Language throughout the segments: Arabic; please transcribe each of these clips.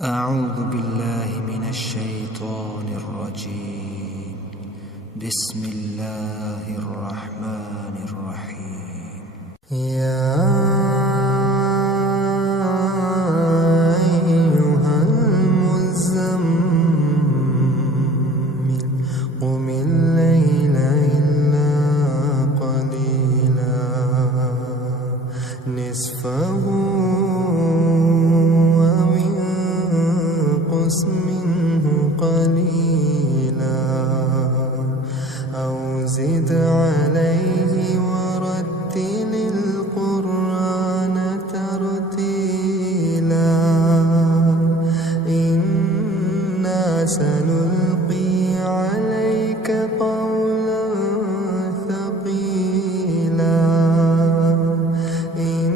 أعوذ بالله من الشيطان الرجيم. بسم الله الرحمن الرحيم. يا أيها المزمل قم الليل إلا قليلا نصفه أو انقص منه قليلا أو زد عليه ورتل القرآن ترتيلا إنا سنلقي عليك قولا ثقيلا إن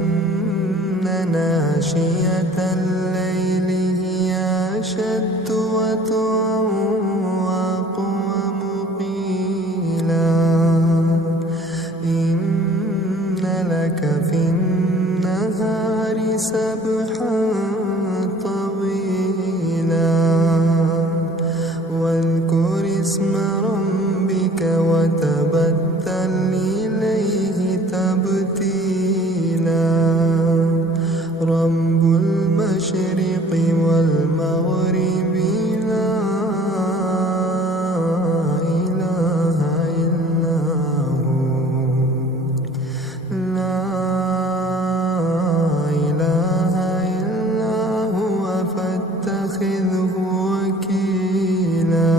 ناشئة الليل هي أشد وطئا وأقوم قيلا إن لك في النهار سبحا طويلا واذكر اسم ربك وتبتل إليه تبتيلا رب المشرق والمغرب لا إله إلا هو لا إله إلا هو فاتخذه وكيلا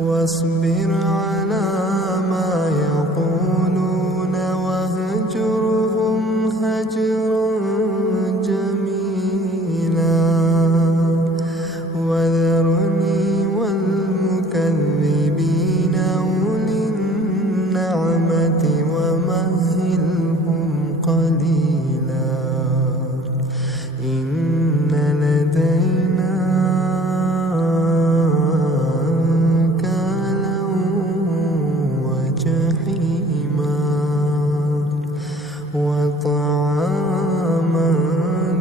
واصبر على ما يقولون واهجرهم هجرا جميلا وذرني والمكذبين أولي النعمة ومهلهم قليلا إن لدينا أنكالا وجحيما وطعاما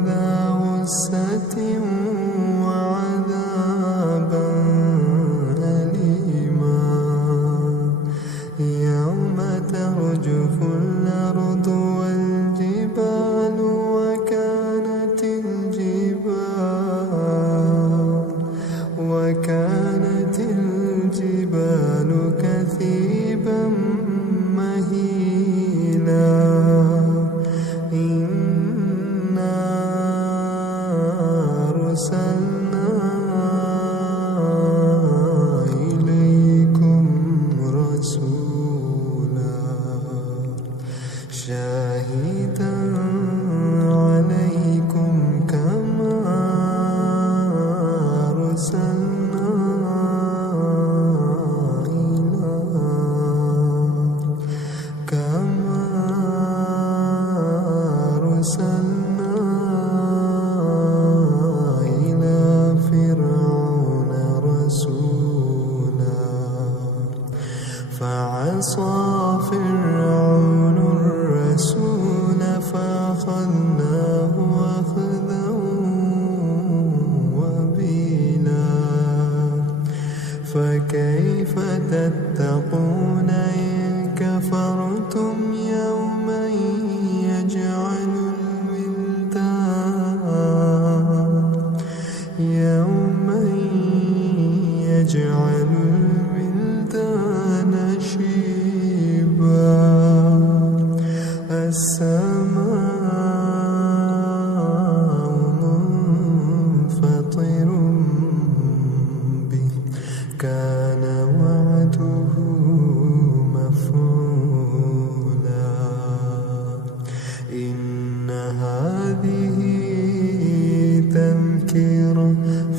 ذا غصة وعذابا أليما يوم ترجف الأرض والجبال وكانت الجبال كثيبا مهيلا إنا أرسلنا إليكم رسولا شاهدا عليكم كما أرسلنا إلى فرعون رسولا فعصى فرعون الرسول فأخذناه أخذا وبيلا فكيف تتقون إن كفرتم يوما يجعل الولدان شيبا السماء منفطر به كان وعده مفعولا إن هذه تذكرة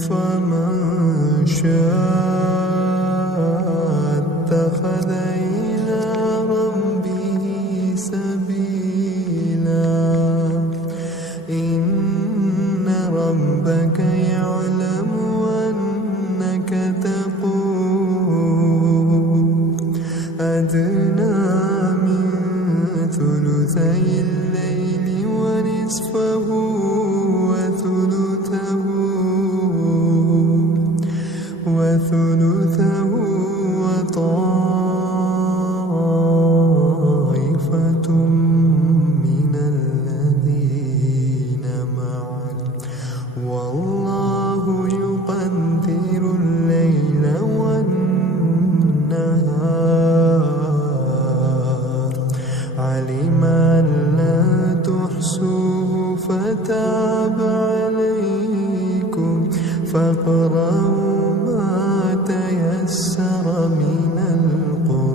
فمن شاء اتخذ إلى ربه سبيلا إن ربك يعلم أنك تقوم أدنى من ثلثي الليل ونصفه وثلثه فاقرأوا ما تيسر من القرآن.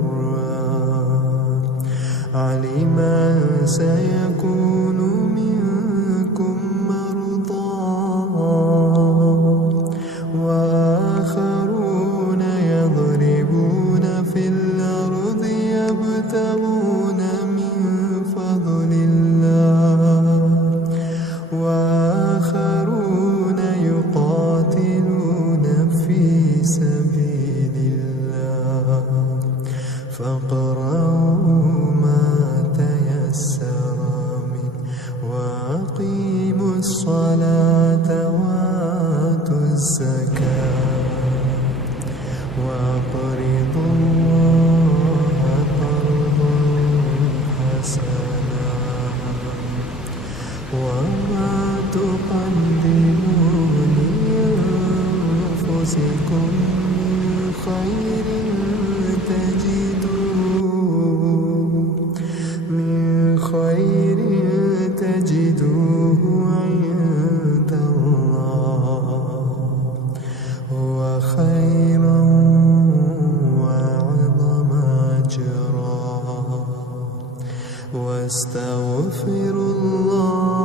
علم أن سيكون منكم مرضى وآخرون يضربون في الأرض يبتغون من فضل الله وآخرون يقاتلون في سبيل الله. فاقرأوا ما تيسر منه وأقيموا الصلاة وآتوا الزكاة وأقرضوا الله قرضا حسنا وما تقدموا لأنفسكم من خير تجدوه عند الله هو خيرا وأعظم أجرا. واستغفروا الله